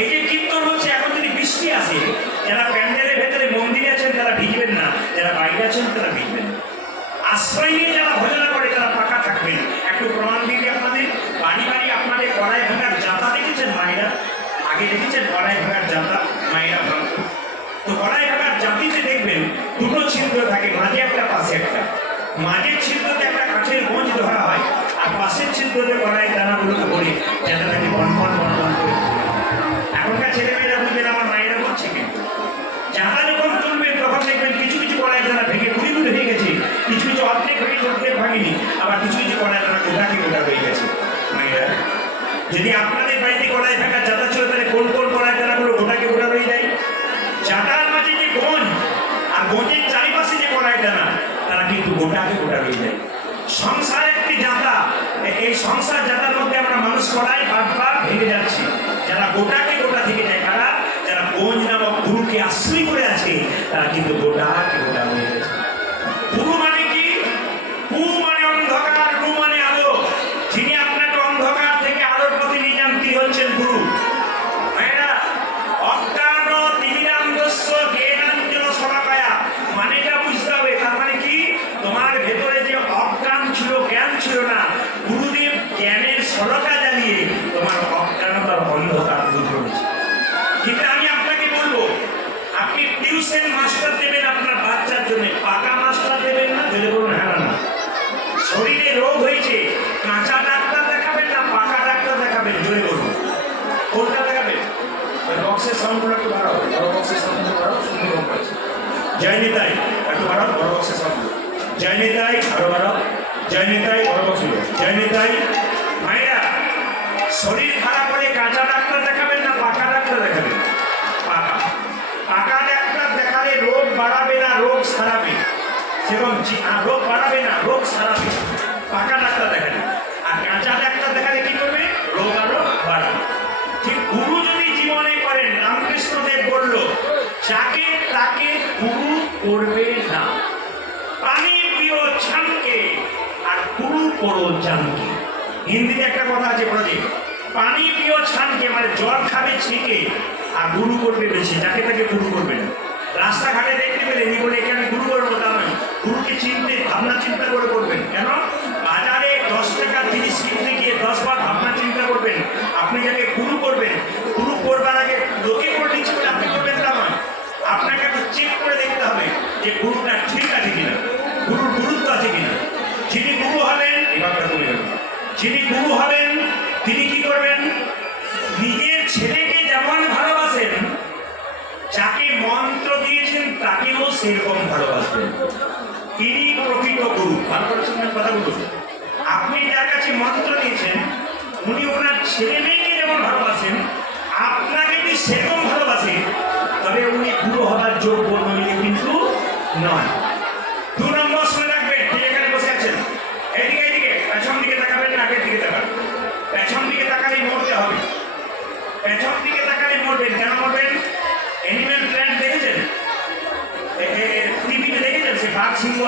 এই যে কীর্তন হচ্ছে, এখন যদি বৃষ্টি আসে, যারা প্যান্ডেলের ভেতরে মন্দিরে আছেন তারা ভিজবেন না, যারা বাইরে আছেন তারা ভিজবেন। আশ্রয় নিয়ে যারা ভজনা করে তারা ফাঁকা থাকবেন। একটু প্রমাণ দিবি আপনাদের। বাড়ি বাড়ি আপনাদের কড়াই ভাঙার জাতা দেখেছেন মায়েরা? আগে দেখেছেন কড়াই ভাঙার জাতা? মায়েরা ভাঙত। তো কড়াই ভাঙার জাতিতে দেখবেন দুটো ছিদ্র থাকে, মাঝে একটা পাশে একটা। মাঝের ছিদ্রতে একটা কাঠের গঞ্জ ধরা হয়, আর পাশের ছিদ্রতে কড়াই দানাগুলোকে ভরে জাতাটাকে বনবন বনবন করে। এখনকার ছেলেমেয়েরা বুঝবেন, আমার মায়েরা বলছে কিন্তু জাতা যখন তুলবেন তখন দেখবেন কিছু কিছু কড়াই দানা ভেঙে গুড়ি গুড়ি হয়ে গেছে, কিছু কিছু অর্ধেক ভেঙে অর্ধেক ভাঙেনি, আবার কিছু কিছু কড়াই দানা গোটাকে গোটা হয়ে গেছে। মায়েরা, যদি আপনাদের বাড়িতে কড়াই ভাঙার জাতা ছিল তাহলে কোন কোন কড়াই দানাগুলো গোটাকে গোটা হয়ে যায়? জাতার মাঝে যে গঞ্জ আর গঞ্জের চারিপাশে যে কড়াই দানা তারা কিন্তু গোটাকে গোটা হয়ে যায়। সংসার একটি জাতা, এই সংসার জাতার মধ্যে আমরা মানুষ কড়াই ভাগ ভাগ ভেঙে যাচ্ছি। যারা গোটাকে গোটা থেকে যায় কারা? যারা গঞ্জ নামক গুরুকে আশ্রয় করে আছে তারা কিন্তু গোটাকে গোটা হয়ে গেছে। গুরু মানে কি? গু মানে অন্ধকার, গু মানে আলো। যিনি আপনাকে অন্ধকার থেকে আলোর পথে নিয়ে যান তিনি হচ্ছেন গুরু। মানেটা বুঝতে হবে। তার মানে কি? তোমার ভেতরে যে অজ্ঞান ছিল, জ্ঞান ছিল না, গুরুদেব জ্ঞানের সলকা জ্বালিয়ে তোমার অজ্ঞানতার অন্ধকার দূর করেছে। কিন্তু আমি আপনাকে বলবো, আপনি টিউশন মাস্টার দেবেন আপনার বাচ্চার জন্য, পাকা মাস্টার দেবেন না। যদি বলুন হ্যাঁ না, শরীরে রোগ হয়েছে, কাঁচা ডাক্তার দেখাবেন না পাকা ডাক্তার দেখাবেন? জোরে বলুন, কোনটা দেখাবেন? বক্সের সাউন্ডগুলো একটু বাড়াও, বড় বক্সের সাউন্ডগুলো বাড়াও, শুনতে কম পাচ্ছি। জয় নেতাই একটু বাড়াও, বড় বক্সের সাউন্ড। জয় নেতাই আরো বাড়াও, জয় নেতাই বড় বক্স, জয় নেতাই। মায়েরা, শরীর খারাপ হলে কাঁচা ডাক্তার দেখাবেন না পাকা ডাক্তার দেখাবেন? পাকা। পাকা ডাক্তার দেখালে রোগ বাড়াবে না, রোগ সারাবে। সেরকম রোগ বাড়াবে না, রোগ সারাবে। পাকা ডাক্তার দেখাবে। আর কাঁচা ডাক্তার দেখালে কি করবে? রোগ আরো বাড়াবে। ঠিক গুরু যদি জীবনে করেন, রামকৃষ্ণদেব বলল যাকে তাকে গুরু করবে না। পানি পিও ছানকে আর গুরু করো জানকে। হিন্দিতে একটা কথা আছে, বলে পানি পিও ছানকে, মানে জল খাবে ছেঁকে আর গুরু করবে বেশি, যাকে তাকে গুরু করবে না। রাস্তাঘাটে দেখতে পেলে নি বলে এখানে গুরু করবো তা নয়, গুরুকে চিনতে ভাবনা চিন্তা করে করবেন। কেন? বাজারে 10 টাকার জিনিস কিনতে গিয়ে 10 বার ভাবনা চিন্তা করবেন। আপনি যাকে গুরু করবেন, গুরু করবার আগে লোকে করে দিচ্ছে বলে আপনি করবেন তা নয়। আপনাকে একটু চেক করে দেখতে হবে যে গুরুটা ঠিক আছে কিনা, গুরুর গুরুত্ব আছে কিনা। যিনি গুরু হবেন, যিনি গুরু হবেন তিনি কি করবেন? নিজের ছেলেকে যেমন ভালোবাসেন, যাকে মন্ত্র দিয়েছেন তাকেও সেরকম ভালোবাসবেন। তিনি প্রকৃত গুরু। ভালো করেছেন কথাগুলো। আপনি যার কাছে মন্ত্র দিয়েছেন উনি ওনার ছেলে মেয়েকে যেমন ভালোবাসেন, আপনাকে যদি সেরকম ভালোবাসে তবে উনি গুরু হবার যোগ্য নইলে কিন্তু নয়। 2 নম্বর শুনে রাখবেন, যে এখানে বসে আছেন, এদিকে এদিকে পেছন দিকে তাকাবেন না আগের দিকে তাকাবেন। পেছন দিকে তাকালেই মরতে হবে, পেছন দিকে তাকালে মরবেন। কেন মরবেন? অ্যানিম্যাল প্ল্যান্ট দেখেছেন? টিভিতে দেখেছেন? সে বাঘ সিংহ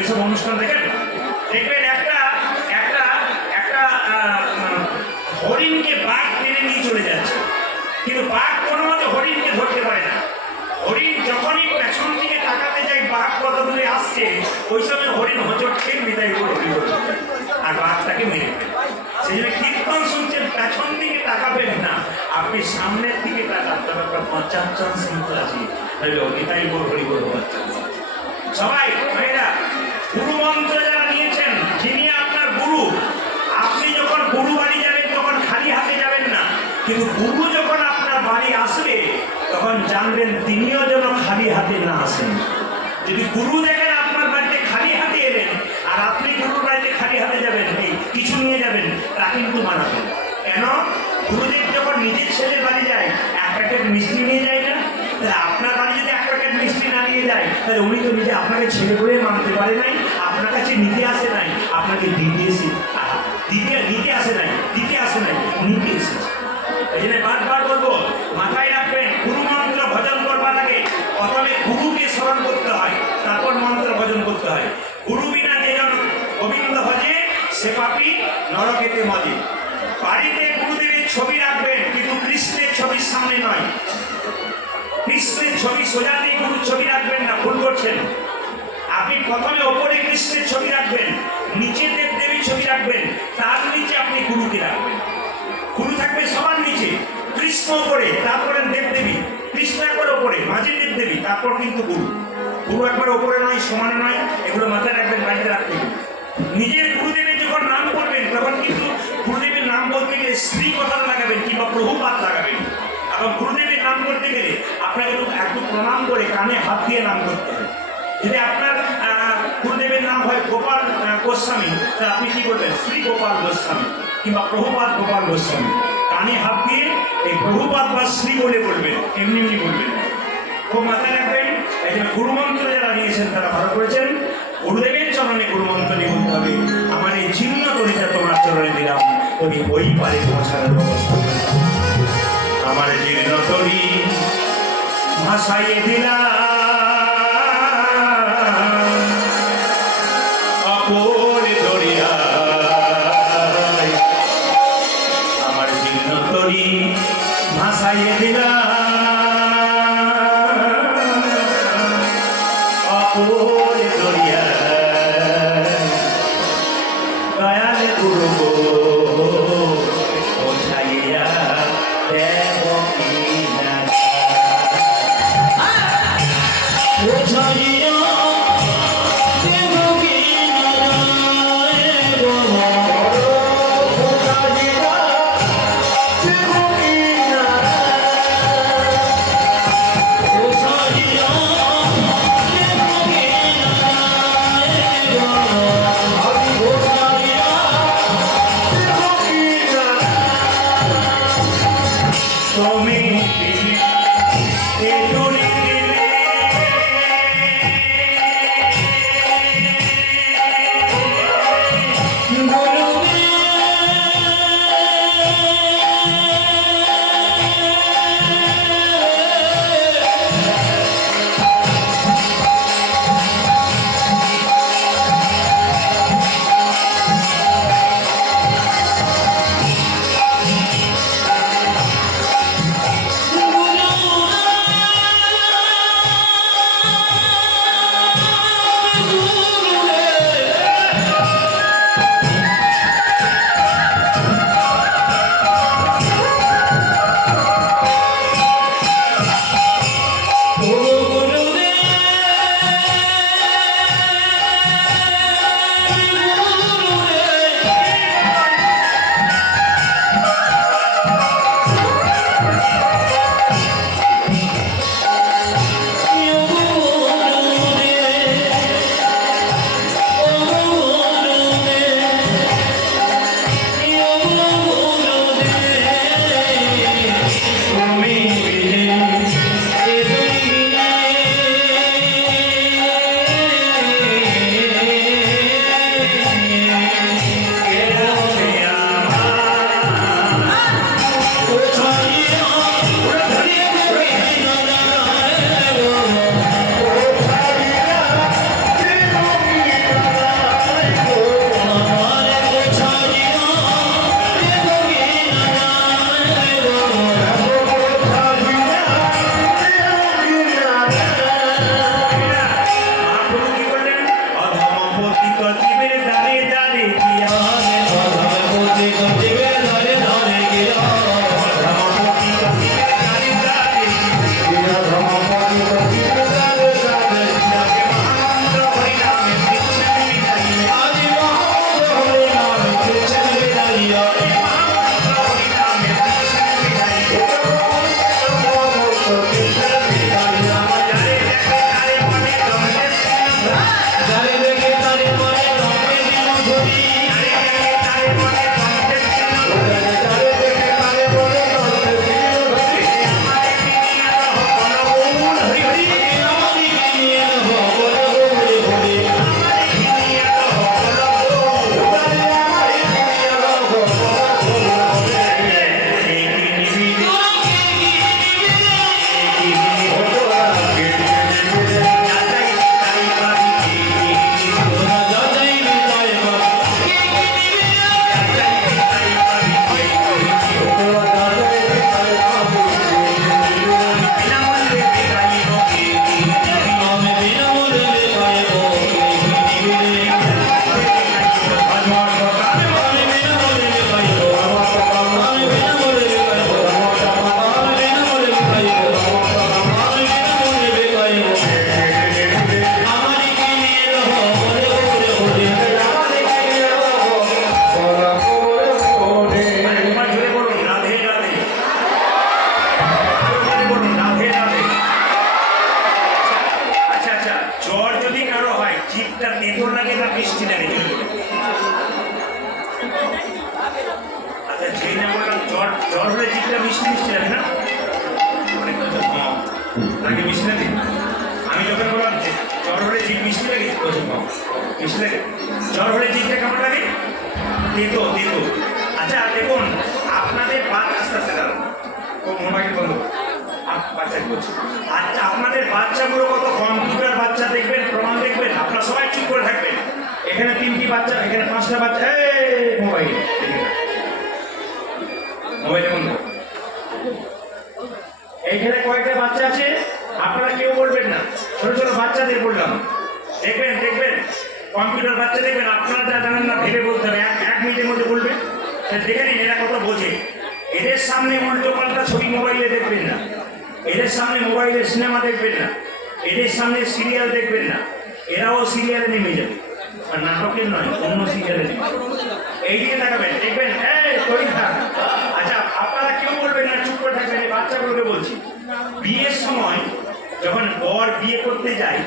এসব অনুষ্ঠান দেখেন? দেখবেন একটা একটা একটা হরিণকে বাঘ টেনে নিয়ে চলে যাচ্ছে, কিন্তু বাঘ কোনো মতে হরিণকে ধরতে পারে না। হরিণ যখনই পেছন দিকে তাকাতে যায় বাঘ কত দূরে আসছে, ওই সময় হরিণ হোঁচট খেয়ে বিদায় করে আর বাঘটাকে মেরে ফেলে। সেই জন্য কীর্তন শুনছেন, পেছন দিকে তাকাবেন না, আপনি সামনের দিকে তাকান, তবে আপনার 50 চান্স কিন্তু আছে। এটাই বড় হরি বড় হচ্ছে। সবাই ভাইরা, গুরু মন্ত্র যারা নিয়েছেন, যিনি আপনার গুরু, আপনি যখন গুরু বাড়ি যাবেন তখন খালি হাতে যাবেন না, কিন্তু গুরু যখন আপনার বাড়ি আসবে তখন জানবেন তিনিও যেন খালি হাতে না আসেন। যদি গুরু দেখেন আপনার বাড়িতে খালি হাতে এলেন আর আপনি গুরুর বাড়িতে খালি হাতে যাবেন, এই কিছু নিয়ে যাবেন, তা কিন্তু মানাবেন। কেন? গুরুদেব যখন নিজের ছেলের বাড়ি যায় 1 প্যাকেট মিষ্টি নিয়ে যায় না? তাহলে আপনার বাড়ি যদি 1 প্যাকেট মিষ্টি না নিয়ে যায়, তাহলে উনি তো নিজে আপনাকে ছেলে বলে মানতে পারে নাই, আপনার কাছে নিতে আসে নাই, আপনাকে দিতে এসে নিতে আসে নাই, দিতে আসে নাই, নিতে এসেছে। এই জন্য বারবার বলবো, মাথায় রাখবেন, গুরু মন্ত্র ভজন করবার আগে প্রথমে গুরুকে স্মরণ করতে হয়, তারপর মন্ত্র ভজন করতে হয়। গুরু বিনা যেজন গোবিন্দ ভজে সে পাপী নরকেতে মজে। বাড়িতে গুরুদেবের ছবি রাখবেন, কিন্তু কৃষ্ণের ছবি সামনে নয়। কৃষ্ণের ছবি সোজা দিয়ে গুরুর ছবি রাখবেন না, ভুল করছেন। আপনি প্রথমে ওপরে কৃষ্ণের ছবি রাখবেন, নিচে দেবদেবীর ছবি রাখবেন, তার নিচে আপনি গুরুকে রাখবেন। গুরু থাকবে সবার নিচে, কৃষ্ণ ওপরে, তারপরে দেবদেবী। কৃষ্ণ একবার ওপরে, মাঝে দেবদেবী, তারপর কিন্তু গুরু। গুরু একবার ওপরে নয়, সমানে নয়, এগুলো মাথায় রাখবেন, বাড়িতে রাখবেন। নিজের গুরুদেবের যখন নাম করবেন তখন কিন্তু গুরুদেবের নাম বলতে গেলে শ্রী কথাটা লাগাবেন কিংবা প্রভুপাত লাগাবেন। এবং গুরুদেবের নাম করতে গেলে আপনাকে একটু প্রণাম করে কানে হাত দিয়ে নাম করতে হবে। যদি আপনার গুরুদেবের নাম হয় গোপাল গোস্বামী, তাহলে আপনি কি করবেন? শ্রী গোপাল গোস্বামী কিংবা প্রভুপাত গোপাল গোস্বামী। কানে হাত দিয়ে এই প্রভুপাত বা শ্রী বলে বলবেন, এমনি এমনি বলবেন। খুব মাথায় রাখবেন। এই জন্য গুরুমন্ত্র যারা নিয়েছেন তারা ভালো করেছেন। গুরুদেবের চরণে গুরুমন্ত্র নিয়ে বলতে হবে, আমার এই ছিন্ন তরিটা তোমার চরণে দিলাম, তুমি ওই পারে পৌঁছানোর ব্যবস্থা করো। আমার জীর্ণ তরি ভাসাইয়ে দিলাম অপর দরিয়ায়, আমার জীর্ণ তরি ভাসাইয়ে দিলাম অপর দরিয়ায়। দয়ালে গুরু গো পৌঁছাইয়া দেব কিনা, পৌঁছাইয়া দেব কিনা, পৌঁছাইয়া দেব কিনা, পৌঁছাইয়া তুমি মিষ্টি মিষ্টি লাগে না? অনেক কথা কম নাকি মিষ্টি লাগে? আমি যখন বললাম জ্বর হলে জিভ মিষ্টি লাগে, বলছি কম মিষ্টি লাগে। জ্বর হলে জিভটা কেমন লাগে? তেতো তেতো। আচ্ছা দেখুন, আপনাদের আস্তে আস্তে দাঁড়ান, মোবাইল বন্ধ বাচ্চাকে বলছি। আচ্ছা আপনাদের বাচ্চাগুলো কত কম্পিউটার বাচ্চা দেখবেন, প্রমাণ দেখবেন, আপনারা সবাই চুপ করে থাকবেন। এখানে 3টি বাচ্চা, এখানে 5টা বাচ্চা, মোবাইল মোবাইল বন্ধ। এইখানে কয়েকটা বাচ্চা আছে, আপনারা কেউ বলবেন না, ছোট ছোট বাচ্চাদের বললাম। দেখবেন দেখবেন কম্পিউটার বাচ্চা দেখবেন, আপনারা যা জানেন না ভেবে বলতে হবে, এক মিনিটের মধ্যে বলবেন। দেখে নিন এরা কত বোঝে। এদের সামনে উল্টো পাল্টা ছবি মোবাইলে দেখবেন না, এদের সামনে মোবাইলে সিনেমা দেখবেন না, এদের সামনে সিরিয়াল দেখবেন না, এরাও সিরিয়ালে নেমে যাবে। আর নাটকের নয়, অন্য সিরিয়ালে নেমে এই দিকে তাকাবেন, দেখবেন তৈরি থাক। আচ্ছা আপনারা কেউ বলবেন না, চুপ করে থাকবেন। এই বাচ্চাগুলোকে বলছি, বিয়ের সময় যখন বর বিয়ে করতে যায়,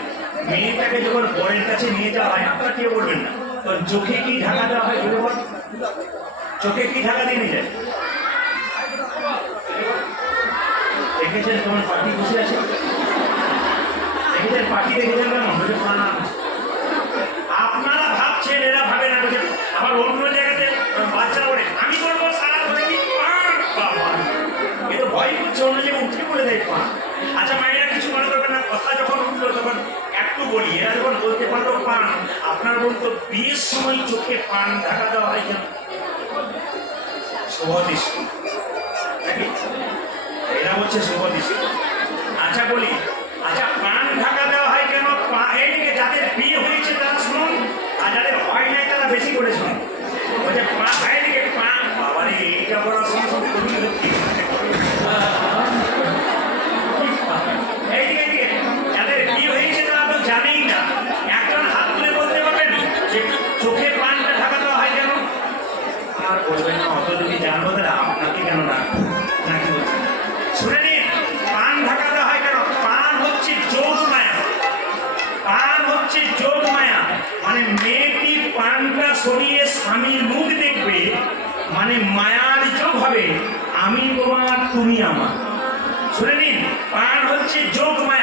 মেয়েটাকে যখন বরের কাছে নিয়ে যাওয়া হয়, আপনারা কেউ বলবেন না, তো চোখে কি ঢাকা দেওয়া হয়? চোখে কি ঢাকা দিয়ে নিয়ে যায়? দেখেছেন তোমার পাখি বসে আছে? দেখেছেন পাখি? দেখেছেন কেমন? আপনারা ভাবছেন, এরা ভাবে না। আবার অন্য জায়গাতে বাচ্চারা বলে আমি করবো সারা করে কি বাবা, এ তো ভয় করছে, অন্য জায়গায় উঠে বলে দেয় পা। আচ্ছা মায়েরা কিছু মনে করবেন না, কথা যখন উঠলো তখন একটু বলি। এরা যখন বলতে পারলো পান, আপনার বলতো বিয়ের সময় চোখে পান ঢাকা দেওয়া হয় কেন? শুভদৃষ্টি নাকি? এরা হচ্ছে শুভদৃষ্টি। আচ্ছা বলি, আচ্ছা পান ঢাকা দেওয়া হয় কেন? এইদিকে যাদের বিয়ে হয়েছে তারা শুনুন, আর যাদের হয় নাই তারা বেশি করে শুনুন। বলছে এইদিকে পান, বাবারে এইটা বড় এইদিকে এইদিকে যাদের বিয়ে হয়েছে তারা তো জানেই না। একজন হাত তুলে বলতে পারবেন যে চোখে পানটা ঢাকা দেওয়া হয় কেন? আর বলবেন না, অত যদি জানবো তাহলে আপনাকে কেন না নাকি বলছেন? শুনে নিন, পান ঢাকা দেওয়া হয় কেন? পান হচ্ছে যোগ মায়া। পান হচ্ছে যোগ মায়া, মানে মেয়েটি পানটা সরিয়ে স্বামীর মুখ দেখবে, মানে মায়ার যোগ হবে, আমি তোমার তুমি আমার। শুনে নিন, পান হচ্ছে যোগ মায়া।